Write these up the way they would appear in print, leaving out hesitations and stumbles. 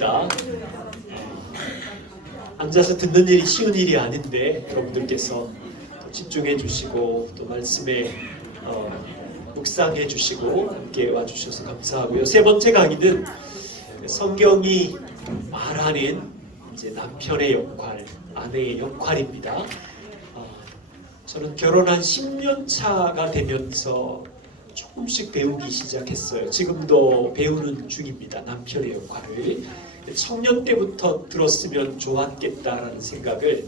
반갑습니다. 앉아서 듣는 일이 쉬운 일이 아닌데 여러분들께서 집중해 주시고 또 말씀에 묵상해 주시고 함께 와주셔서 감사하고요. 세 번째 강의는 성경이 말하는 이제 남편의 역할, 아내의 역할입니다. 저는 결혼한 10년 차가 되면서 조금씩 배우기 시작했어요. 지금도 배우는 중입니다. 남편의 역할을. 청년 때부터 들었으면 좋았겠다라는 생각을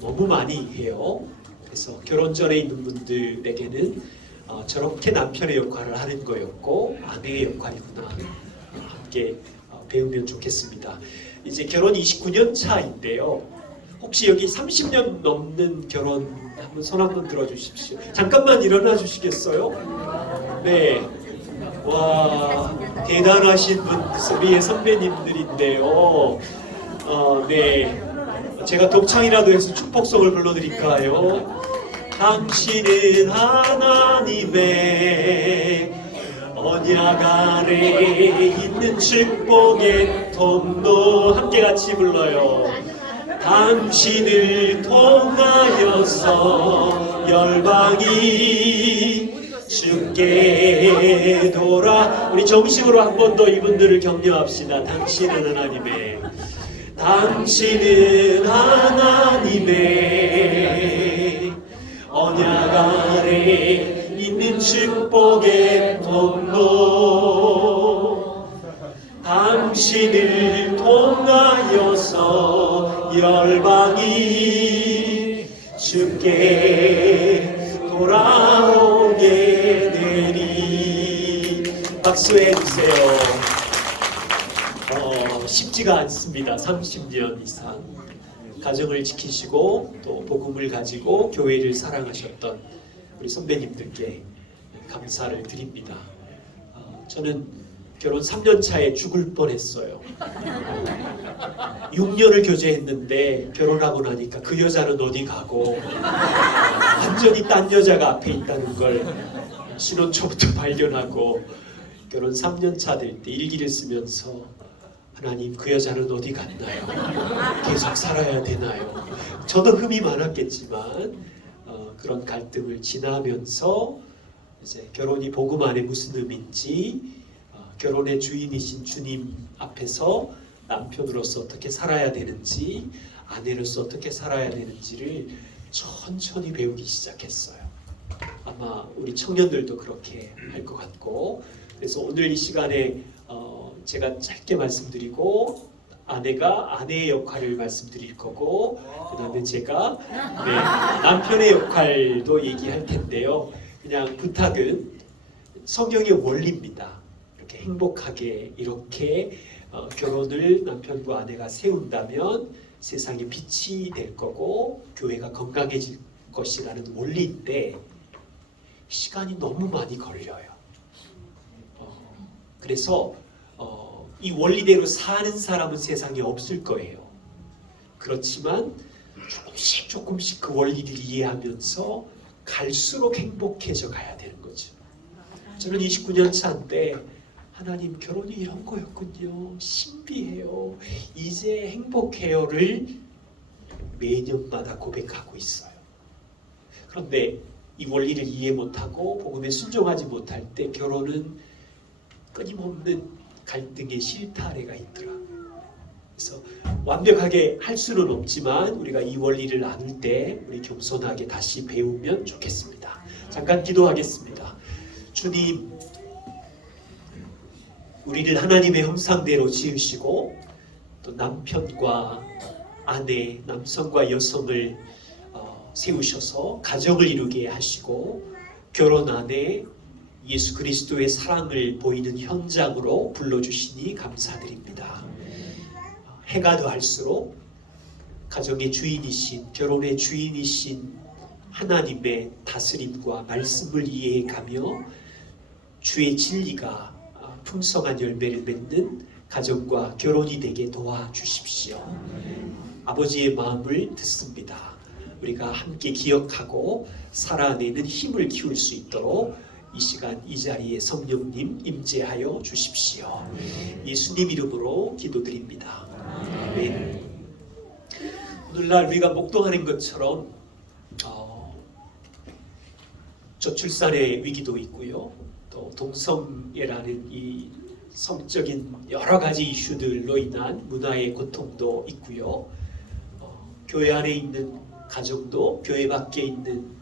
너무 많이 해요. 그래서 결혼 전에 있는 분들에게는 저렇게 남편의 역할을 하는 거였고 아내의 역할이구나 함께 배우면 좋겠습니다. 이제 결혼 29년 차인데요. 혹시 여기 30년 넘는 결혼 한번 손 한번 들어주십시오. 잠깐만 일어나 주시겠어요? 네. 와, 대단하신 분, 우리의 선배님들인데요. 네. 제가 독창이라도 해서 축복성을 불러드릴까요? 당신은 하나님의 언약 아래 있는 축복의 통로. 함께 같이 불러요. 당신을 통하여서 열방이 주께 돌아. 우리 정식으로 한 번 더 이분들을 격려합시다. 당신은 하나님의 언약 아래 있는 축복의 통로. 당신을 통하여서 열방이 주께 돌아오게 되리. 박수해 주세요. 쉽지가 않습니다. 30년 이상 가정을 지키시고 또 복음을 가지고 교회를 사랑하셨던 우리 선배님들께 감사를 드립니다. 저는 결혼 3년 차에 죽을 뻔했어요. 6년을 교제했는데 결혼하고 나니까 그 여자는 어디 가고 완전히 딴 여자가 앞에 있다는 걸 신혼 초부터 발견하고 결혼 3년 차 될 때 일기를 쓰면서 하나님 그 여자는 어디 갔나요? 계속 살아야 되나요? 저도 흠이 많았겠지만 그런 갈등을 지나면서 이제 결혼이 복음 안에 무슨 의미인지 결혼의 주인이신 주님 앞에서 남편으로서 어떻게 살아야 되는지 아내로서 어떻게 살아야 되는지를 천천히 배우기 시작했어요. 아마 우리 청년들도 그렇게 할 것 같고 그래서 오늘 이 시간에 제가 짧게 말씀드리고 아내가 아내의 역할을 말씀드릴 거고 그 다음에 제가 남편의 역할도 얘기할 텐데요. 그냥 부탁은 성경의 원리입니다. 이렇게 행복하게 이렇게 결혼을 남편과 아내가 세운다면 세상에 빛이 될 거고 교회가 건강해질 것이라는 원리인데 시간이 너무 많이 걸려요. 그래서 이 원리대로 사는 사람은 세상에 없을 거예요. 그렇지만 조금씩 그 원리를 이해하면서 갈수록 행복해져 가야 되는 거죠. 저는 29년 차인데 하나님 결혼이 이런 거였군요. 신비해요. 이제 행복해요를 매년마다 고백하고 있어요. 그런데 이 원리를 이해 못하고 복음에 순종하지 못할 때 결혼은 끊임없는 갈등의 실타래가 있더라. 그래서 완벽하게 할 수는 없지만 우리가 이 원리를 나눌 때 우리 겸손하게 다시 배우면 좋겠습니다. 잠깐 기도하겠습니다. 주님, 우리를 하나님의 형상대로 지으시고 또 남편과 아내, 남성과 여성을 세우셔서 가정을 이루게 하시고 결혼 안에 예수 그리스도의 사랑을 보이는 현장으로 불러주시니 감사드립니다. 해가 더할수록 가정의 주인이신, 결혼의 주인이신 하나님의 다스림과 말씀을 이해해가며 주의 진리가 풍성한 열매를 맺는 가정과 결혼이 되게 도와주십시오. 아버지의 마음을 듣습니다. 우리가 함께 기억하고 살아내는 힘을 키울 수 있도록 이 시간 이 자리에 성령님 임재하여 주십시오. 예수님 이름으로 기도드립니다. 아멘. 오늘날 우리가 목동하는 것처럼 저출산의 위기도 있고요. 또 동성애라는 이 성적인 여러 가지 이슈들로 인한 문화의 고통도 있고요. 교회 안에 있는 가정도, 교회 밖에 있는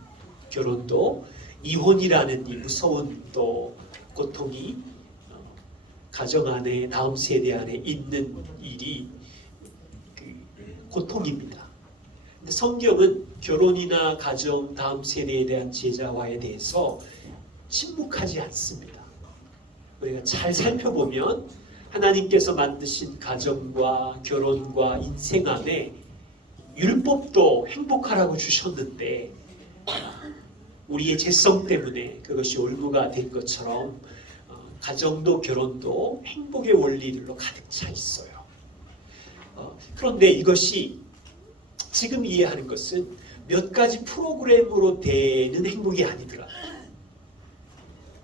결혼도, 이혼이라는 이 무서운 또 고통이 가정 안에, 다음 세대 안에 있는 일이 고통입니다. 근데 성경은 결혼이나 가정, 다음 세대에 대한 제자화에 대해서 침묵하지 않습니다. 우리가 잘 살펴보면 하나님께서 만드신 가정과 결혼과 인생 안에 율법도 행복하라고 주셨는데 우리의 죄성 때문에 그것이 올무가 된 것처럼 가정도 결혼도 행복의 원리들로 가득 차 있어요. 그런데 이것이 지금 이해하는 것은 몇 가지 프로그램으로 되는 행복이 아니더라고요.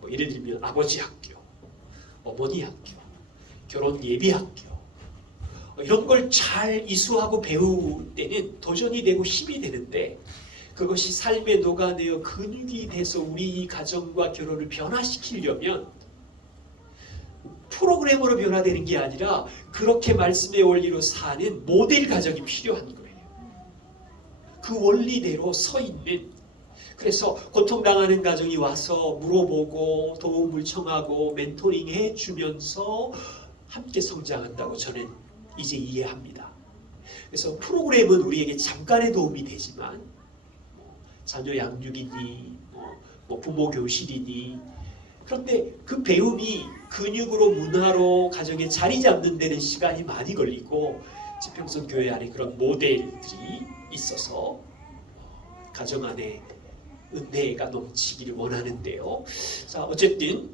예를 들면 아버지 학교, 어머니 학교, 결혼 예비 학교 이런 걸 잘 이수하고 배울 때는 도전이 되고 힘이 되는데 그것이 삶에 녹아내어 근육이 돼서 우리 가정과 결혼을 변화시키려면 프로그램으로 변화되는 게 아니라 그렇게 말씀의 원리로 사는 모델 가정이 필요한 거예요. 그 원리대로 서 있는, 그래서 고통당하는 가정이 와서 물어보고 도움을 청하고 멘토링 해주면서 함께 성장한다고 저는 이제 이해합니다. 그래서 프로그램은 우리에게 잠깐의 도움이 되지만 자녀 양육이니 부모 교실이니, 그런데 그 배움이 근육으로 문화로 가정에 자리 잡는 데는 시간이 많이 걸리고 지평선 교회 안에 그런 모델들이 있어서 가정 안에 은혜가 넘치기를 원하는데요. 자, 어쨌든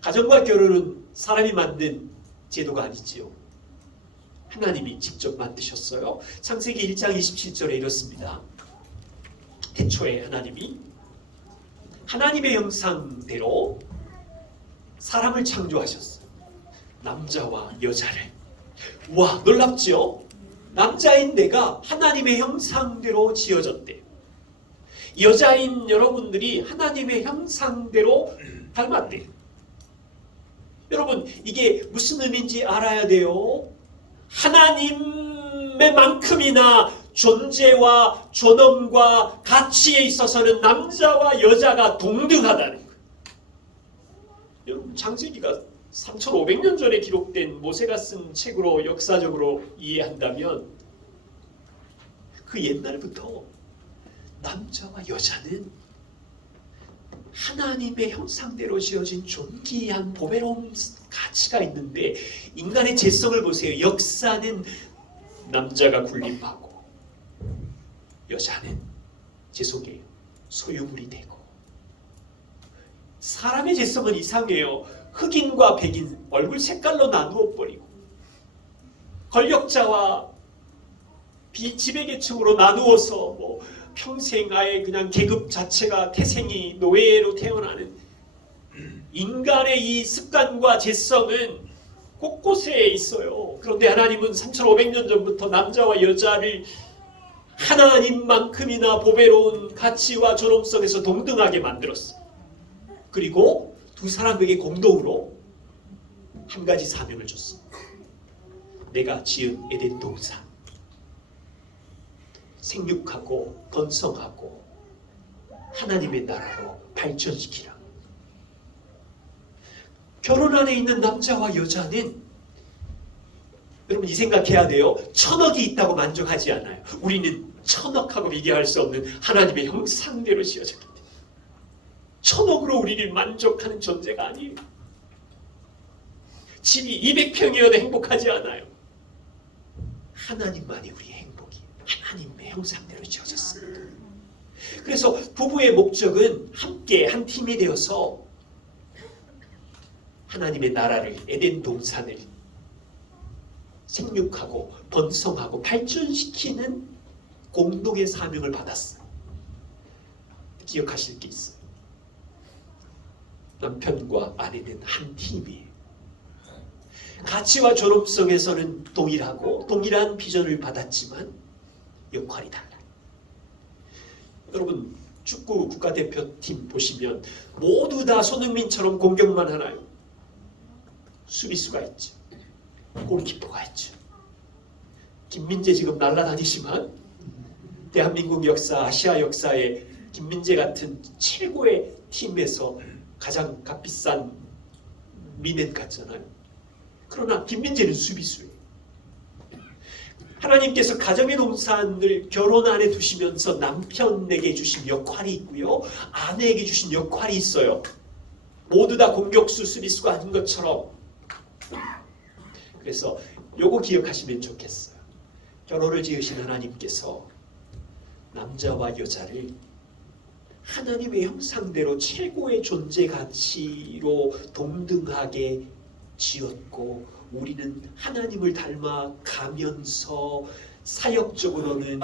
가정과 결혼은 사람이 만든 제도가 아니지요. 하나님이 직접 만드셨어요. 창세기 1장 27절에 이렇습니다. 태초에 하나님의 형상대로 사람을 창조하셨어요. 남자와 여자를. 와, 놀랍죠? 남자인 내가 하나님의 형상대로 지어졌대요. 여자인 여러분들이 하나님의 형상대로 닮았대요. 여러분, 이게 무슨 의미인지 알아야 돼요. 하나님의 만큼이나 존재와 존엄과 가치에 있어서는 남자와 여자가 동등하다는 거예요. 여러분, 창세기가 3,500년 전에 기록된 모세가 쓴 책으로 역사적으로 이해한다면 그 옛날부터 남자와 여자는 하나님의 형상대로 지어진 존귀한 보배로운 가치가 있는데, 인간의 죄성을 보세요. 역사는 남자가 군림하고 여자는 죄송해요, 소유물이 되고. 사람의 죄성은 이상해요. 흑인과 백인 얼굴 색깔로 나누어 버리고 권력자와 지배계층으로 나누어서 평생 아예 그냥 계급 자체가 태생이 노예로 태어나는 인간의 이 습관과 죄성은 곳곳에 있어요. 그런데 하나님은 3,500년 전부터 남자와 여자를 하나님만큼이나 보배로운 가치와 존엄성에서 동등하게 만들었어요. 그리고 두 사람에게 공동으로 한 가지 사명을 줬어요. 내가 지은 에덴 동산, 생육하고 번성하고 하나님의 나라로 발전시키라. 결혼 안에 있는 남자와 여자는 여러분 이 생각해야 돼요. 1,000억이 있다고 만족하지 않아요. 우리는 1,000억하고 비교할 수 없는 하나님의 형상대로 지어졌기 때문에 1,000억으로 우리를 만족하는 존재가 아니에요. 집이 200평이어도 행복하지 않아요. 하나님만이 우리의 행복이에요. 하나님의 형상대로 지어졌습니다. 그래서 부부의 목적은 함께 한 팀이 되어서 하나님의 나라를, 에덴 동산을 생육하고 번성하고 발전시키는 공동의 사명을 받았어요. 기억하실 게 있어요. 남편과 아내는 한 팀이에요. 가치와 존엄성에서는 동일하고 동일한 비전을 받았지만 역할이 달라요. 여러분 축구 국가대표팀 보시면 모두 다 손흥민처럼 공격만 하나요? 수비수가 있죠. 골키퍼가 있죠. 김민재 지금 날아다니지만 대한민국 역사, 아시아 역사에 김민재 같은 최고의 팀에서 가장 값비싼 미넨 같잖아요. 그러나 김민재는 수비수예요. 하나님께서 가정의 동산을 결혼 안에 두시면서 남편에게 주신 역할이 있고요. 아내에게 주신 역할이 있어요. 모두 다 공격수, 수비수가 아닌 것처럼. 그래서 요거 기억하시면 좋겠어요. 결혼을 지으신 하나님께서 남자와 여자를 하나님의 형상대로 최고의 존재 가치로 동등하게 지었고 우리는 하나님을 닮아가면서 사역적으로는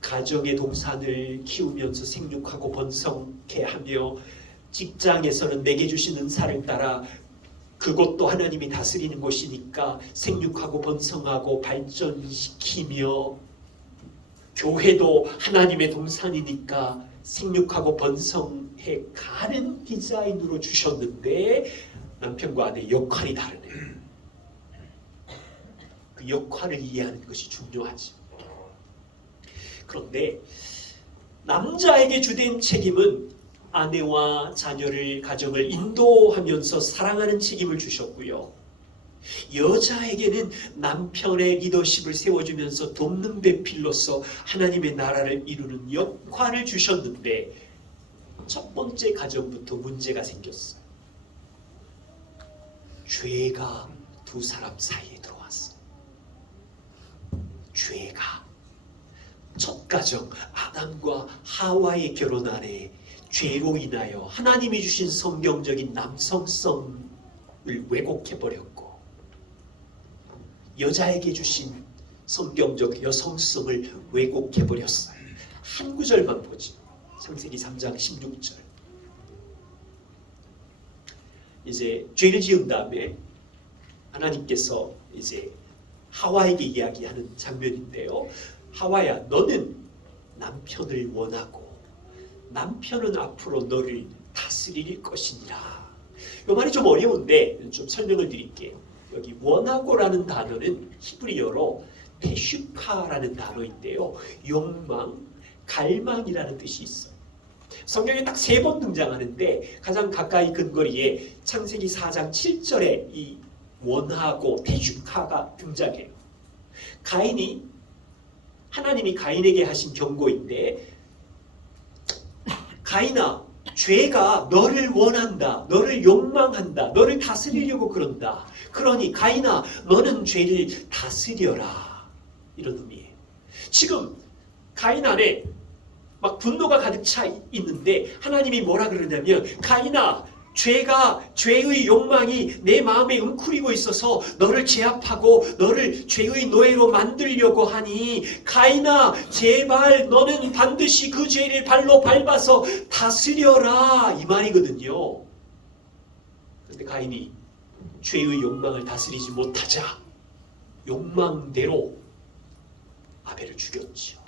가정의 동산을 키우면서 생육하고 번성케 하며 직장에서는 내게 주신 은사를 따라 그것도 하나님이 다스리는 곳이니까 생육하고 번성하고 발전시키며 교회도 하나님의 동산이니까 생육하고 번성해 가는 디자인으로 주셨는데 남편과 아내의 역할이 다르네요. 그 역할을 이해하는 것이 중요하죠. 그런데 남자에게 주된 책임은 아내와 자녀를 가정을 인도하면서 사랑하는 책임을 주셨고요. 여자에게는 남편의 리더십을 세워주면서 돕는 배필로서 하나님의 나라를 이루는 역할을 주셨는데 첫 번째 가정부터 문제가 생겼어요. 죄가 두 사람 사이에 들어왔어. 죄가 첫 가정 아담과 하와의 결혼 안에 죄로 인하여 하나님이 주신 성경적인 남성성을 왜곡해버렸고 여자에게 주신 성경적 여성성을 왜곡해버렸어요. 한 구절만 보죠. 창세기 3장 16절. 이제 죄를 지은 다음에 하나님께서 이제 하와에게 이야기하는 장면인데요. 하와야, 너는 남편을 원하고 남편은 앞으로 너를 다스릴 것이니라. 이 말이 좀 어려운데 좀 설명을 드릴게요. 여기 원하고라는 단어는 히브리어로 테슈카라는 단어인데요. 욕망, 갈망이라는 뜻이 있어요. 성경에 딱 3번 등장하는데 가장 가까이 근거리에 창세기 4장 7절에 이 원하고 테슈카가 등장해요. 가인이 하나님이 가인에게 하신 경고인데 가인아, 죄가 너를 원한다. 너를 욕망한다. 너를 다스리려고 그런다. 그러니 가인아, 너는 죄를 다스려라. 이런 의미예요. 지금 가인 안에 막 분노가 가득 차 있는데 하나님이 뭐라 그러냐면 가인아, 죄의 욕망이 내 마음에 웅크리고 있어서 너를 제압하고 너를 죄의 노예로 만들려고 하니 가인아, 제발 너는 반드시 그 죄를 발로 밟아서 다스려라. 이 말이거든요. 그런데 가인이 죄의 욕망을 다스리지 못하자 욕망대로 아벨을 죽였죠.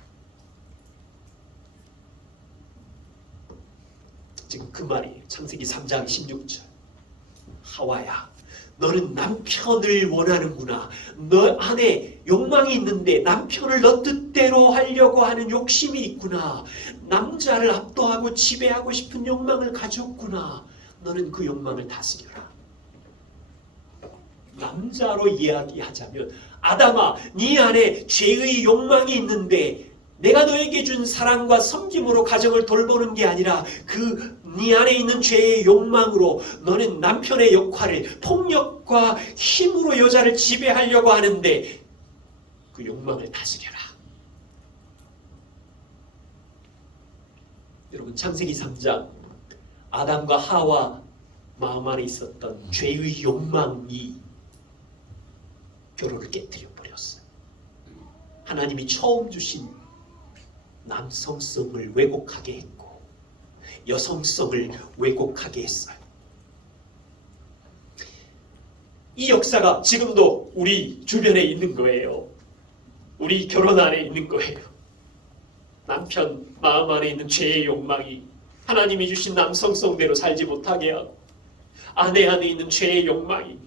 지금 그 말이에요. 창세기 3장 16절. 하와야, 너는 남편을 원하는구나. 너 안에 욕망이 있는데 남편을 너 뜻대로 하려고 하는 욕심이 있구나. 남자를 압도하고 지배하고 싶은 욕망을 가졌구나. 너는 그 욕망을 다스려라. 남자로 이야기하자면 아담아, 네 안에 죄의 욕망이 있는데 내가 너에게 준 사랑과 섬김으로 가정을 돌보는 게 아니라 그 네 안에 있는 죄의 욕망으로 너는 남편의 역할을 폭력과 힘으로 여자를 지배하려고 하는데 그 욕망을 다스려라. 여러분, 창세기 3장 아담과 하와 마음 안에 있었던 죄의 욕망이 결혼을 깨뜨려 버렸어요. 하나님이 처음 주신 남성성을 왜곡하게 했고 여성성을 왜곡하게 했어요. 이 역사가 지금도 우리 주변에 있는 거예요. 우리 결혼 안에 있는 거예요. 남편 마음 안에 있는 죄의 욕망이 하나님이 주신 남성성대로 살지 못하게 하고, 아내 안에 있는 죄의 욕망이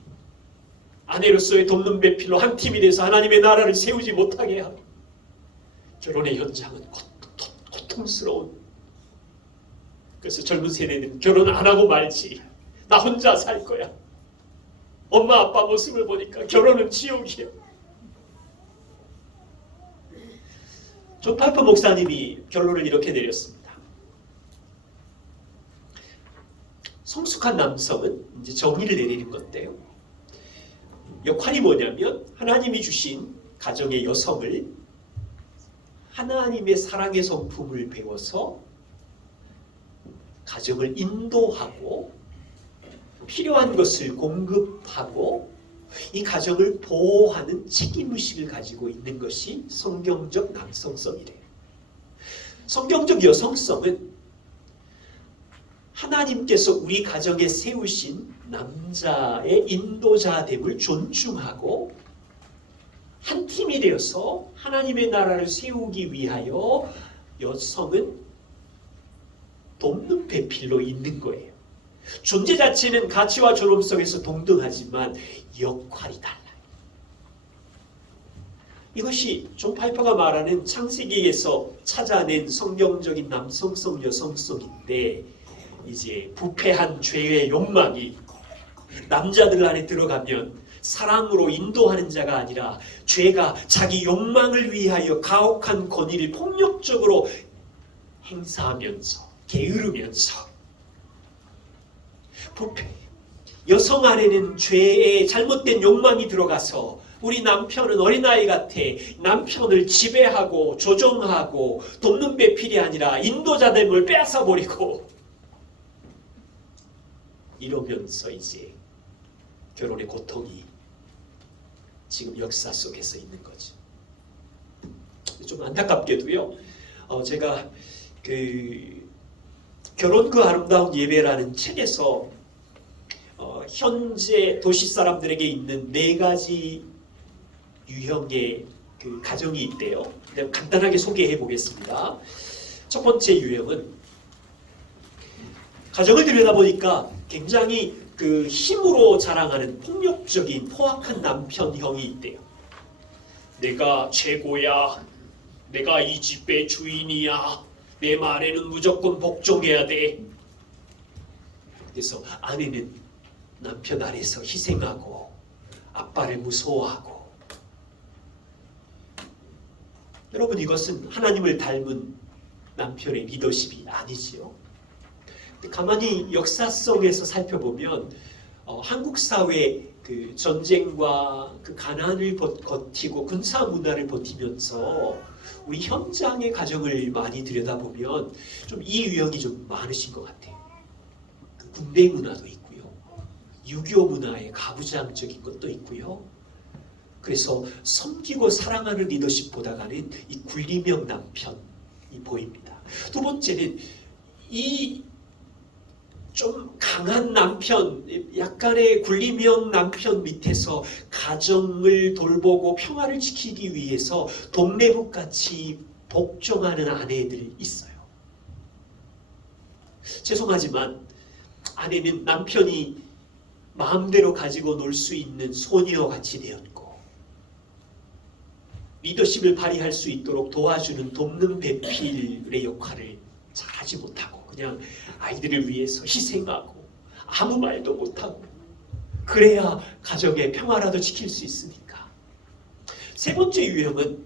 아내로서의 돕는 배필로 한 팀이 돼서 하나님의 나라를 세우지 못하게 하고, 결혼의 현장은 고통스러운. 그래서 젊은 세대들은 결혼 안 하고 말지, 나 혼자 살 거야. 엄마 아빠 모습을 보니까 결혼은 지옥이야. 존 파이퍼 목사님이 결론을 이렇게 내렸습니다. 성숙한 남성은 이제 정의를 내리는 건데요, 역할이 뭐냐면 하나님이 주신 가정의 여성을 하나님의 사랑의 성품을 배워서 가정을 인도하고 필요한 것을 공급하고 이 가정을 보호하는 책임의식을 가지고 있는 것이 성경적 남성성이래요. 성경적 여성성은 하나님께서 우리 가정에 세우신 남자의 인도자됨을 존중하고 한 팀이 되어서 하나님의 나라를 세우기 위하여 여성은 돕는 배필로 있는 거예요. 존재 자체는 가치와 존엄 속에서 동등하지만 역할이 달라요. 이것이 존 파이퍼가 말하는 창세기에서 찾아낸 성경적인 남성성, 여성성인데, 이제 부패한 죄의 욕망이 남자들 안에 들어가면 사랑으로 인도하는 자가 아니라 죄가 자기 욕망을 위하여 가혹한 권위를 폭력적으로 행사하면서 게으르면서 부패, 여성 안에는 죄의 잘못된 욕망이 들어가서 우리 남편은 어린아이 같아 남편을 지배하고 조종하고 돕는 배필이 아니라 인도자됨을 빼앗아버리고 이러면서 이제 결혼의 고통이 지금 역사 속에서 있는 거죠. 좀 안타깝게도요, 제가 결혼 그 아름다운 예배라는 책에서 현재 도시 사람들에게 있는 4가지 유형의 그 가정이 있대요. 간단하게 소개해 보겠습니다. 첫 번째 유형은, 가정을 들여다보니까 굉장히 그 힘으로 자랑하는 폭력적인 포악한 남편형이 있대요. 내가 최고야, 내가 이 집의 주인이야, 내 말에는 무조건 복종해야 돼. 그래서 아내는 남편 아래서 희생하고 아빠를 무서워하고. 여러분, 이것은 하나님을 닮은 남편의 리더십이 아니지요. 가만히 역사성에서 살펴보면 한국 사회 그 전쟁과 그 가난을 버티고 군사 문화를 버티면서 우리 현장의 가정을 많이 들여다보면 좀 이 유형이 좀 많으신 것 같아요. 그 군대 문화도 있고요, 유교 문화의 가부장적인 것도 있고요. 그래서 섬기고 사랑하는 리더십보다는 이 군림형 남편이 보입니다. 두 번째는 이 좀 강한 남편, 약간의 군림형 남편 밑에서 가정을 돌보고 평화를 지키기 위해서 동네북같이 복종하는 아내들이 있어요. 죄송하지만 아내는 남편이 마음대로 가지고 놀 수 있는 소녀같이 되었고, 리더십을 발휘할 수 있도록 도와주는 돕는 배필의 역할을 잘하지 못하고 그냥 아이들을 위해서 희생하고 아무 말도 못하고, 그래야 가정의 평화라도 지킬 수 있으니까. 세 번째 유형은,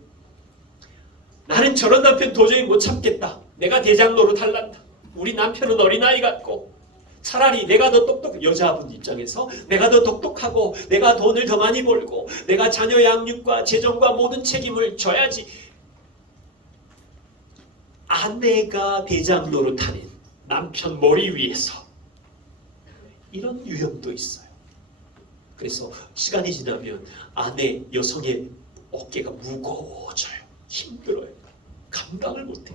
나는 저런 남편 도저히 못 참겠다, 내가 대장 노릇할란다, 우리 남편은 어린아이 같고 차라리 내가 더 똑똑, 여자분 입장에서 내가 더 똑똑하고 내가 돈을 더 많이 벌고 내가 자녀 양육과 재정과 모든 책임을 져야지. 아내가 대장 노릇하는 남편 머리 위에서, 이런 유형도 있어요. 그래서 시간이 지나면 아내, 여성의 어깨가 무거워져요. 힘들어요. 감당을 못해.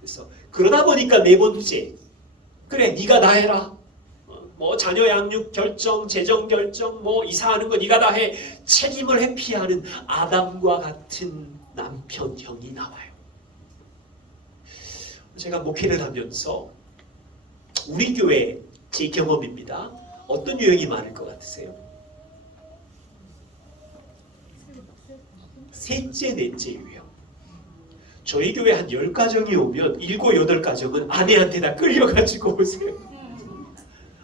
그래서 그러다 보니까 네 번째, 그래 네가 다 해라, 뭐 자녀 양육 결정, 재정 결정, 뭐 이사하는 거 네가 다 해. 책임을 회피하는 아담과 같은 남편형이 나와요. 제가 목회를 하면서 우리 교회 제 경험입니다. 어떤 유형이 많을 것 같으세요? 셋째, 넷째 유형. 저희 교회 한 10가정이 오면 7, 8가정은 아내한테 다 끌려가지고 오세요.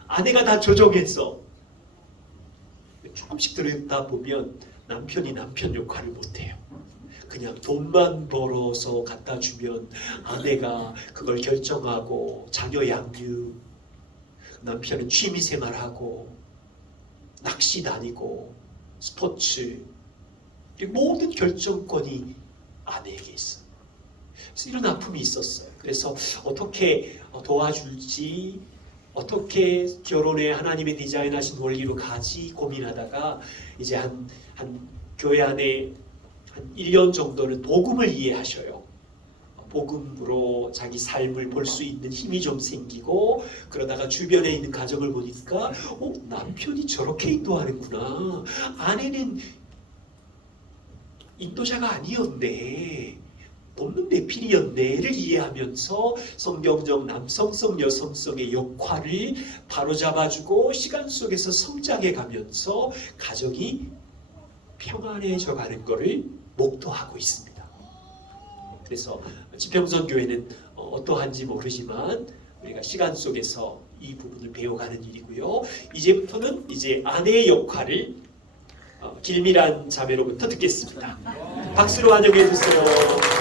아내가 다 조종해서. 조금씩 들여다 보면 남편이 남편 역할을 못해요. 그냥 돈만 벌어서 갖다 주면 아내가 그걸 결정하고 자녀 양육, 남편은 취미생활하고 낚시 다니고 스포츠, 그리고 모든 결정권이 아내에게 있어요. 그래서 이런 아픔이 있었어요. 그래서 어떻게 도와줄지, 어떻게 결혼에 하나님의 디자인하신 원리로 가지 고민하다가 이제 한 교회 안에 한 1년 정도는 복음을 이해하셔요. 복음으로 자기 삶을 볼 수 있는 힘이 좀 생기고, 그러다가 주변에 있는 가정을 보니까 남편이 저렇게 인도하는구나. 아내는 인도자가 아니었네. 없는 내필이었네를 이해하면서 성경적 남성성 여성성의 역할을 바로잡아주고 시간 속에서 성장해 가면서 가정이 평안해져 가는 것을 목도하고 있습니다. 그래서 지평선 교회는 어떠한지 모르지만 우리가 시간 속에서 이 부분을 배워가는 일이고요. 이제부터는 이제 아내의 역할을 길밀한 자매로부터 듣겠습니다. 박수로 환영해 주세요.